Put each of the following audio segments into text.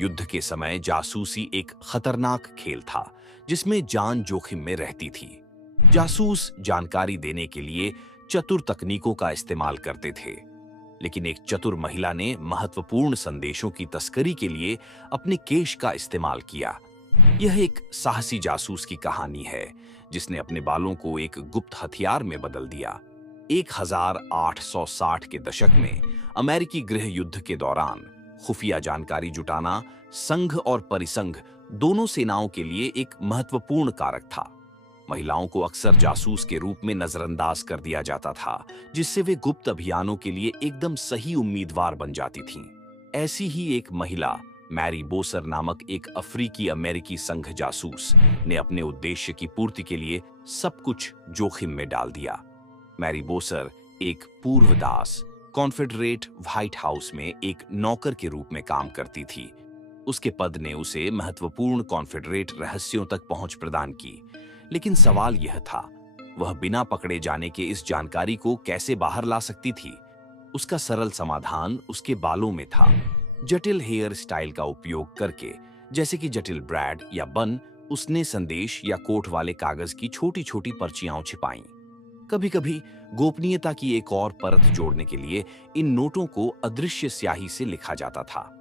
युद्ध के समय जासूसी एक खतरनाक खेल था जिसमें जान जोखिम में रहती थी। जासूस जानकारी देने के लिए चतुर तकनीकों का इस्तेमाल करते थे, लेकिन एक चतुर महिला ने महत्वपूर्ण संदेशों की तस्करी के लिए अपने केश का इस्तेमाल किया। यह एक साहसी जासूस की कहानी है जिसने अपने बालों को एक गुप्त हथियार में बदल दिया। 1860 के दशक में अमेरिकी गृह युद्ध के दौरान खुफिया जानकारी जुटाना संघ और परिसंघ दोनों सेनाओं के लिए एक महत्वपूर्ण कारक था। महिलाओं को अक्सर जासूस के रूप में नजरअंदाज कर दिया जाता था, जिससे वे गुप्त अभियानों के लिए एकदम सही उम्मीदवार बन जाती थीं। ऐसी ही एक महिला मैरी बोसर नामक एक अफ्रीकी अमेरिकी संघ जासूस ने अपने उद्देश्य की पूर्ति के लिए सब कुछ जोखिम में डाल दिया। मैरी बोसर एक पूर्वदास कॉन्फेडरेट व्हाइट हाउस में एक नौकर के रूप में काम करती थी। उसके पद ने उसे महत्वपूर्ण कॉन्फेडरेट रहस्यों तक पहुंच प्रदान की, लेकिन सवाल यह था, वह बिना पकड़े जाने के इस जानकारी को कैसे बाहर ला सकती थी? उसका सरल समाधान उसके बालों में था। जटिल हेयर स्टाइल का उपयोग करके, जैसे कि जटिल ब्रैड या बन, उसने संदेश या कोट वाले कागज की छोटी छोटी पर्चियां छिपाईं। कभी-कभी गोपनीयता की एक और परत जोड़ने के लिए इन नोटों को अदृश्य स्याही से लिखा जाता था।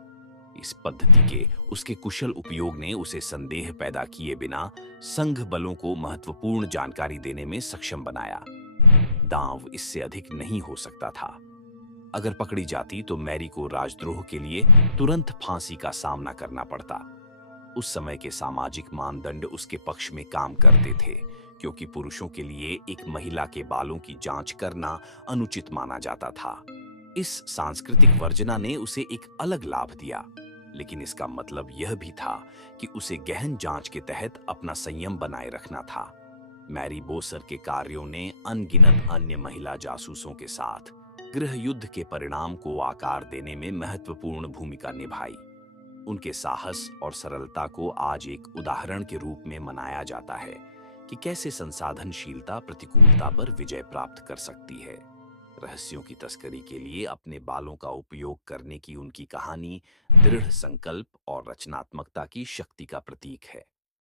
इस पद्धति के उसके कुशल उपयोग ने उसे संदेह पैदा किए बिना संघ बलों को महत्वपूर्ण जानकारी देने में सक्षम बनाया। दांव इससे अधिक नहीं हो सकता था। अगर पकड़ी जाती तो मैरी को राजद्रोह के लिए तुरंत फांसी का सामना करना पड़ता। उस समय के सामाजिक मानदंड उसके पक्ष में काम करते थे, क्योंकि पुरुषों के लिए एक महिला के बालों की जांच करना अनुचित माना जाता था। इस सांस्कृतिक वर्जना ने उसे एक अलग लाभ दिया, लेकिन इसका मतलब यह भी था कि उसे गहन जांच के तहत अपना संयम बनाए रखना था। मैरी बोसर के कार्यों ने अनगिनत अन्य महिला जासूसों के साथ गृह युद्ध के परिणाम को आकार देने में महत्वपूर्ण भूमिका निभाई। उनके साहस और सरलता को आज एक उदाहरण के रूप में मनाया जाता है कि कैसे संसाधनशीलता प्रतिकूलता पर विजय प्राप्त कर सकती है। रहस्यों की तस्करी के लिए अपने बालों का उपयोग करने की उनकी कहानी दृढ़ संकल्प और रचनात्मकता की शक्ति का प्रतीक है।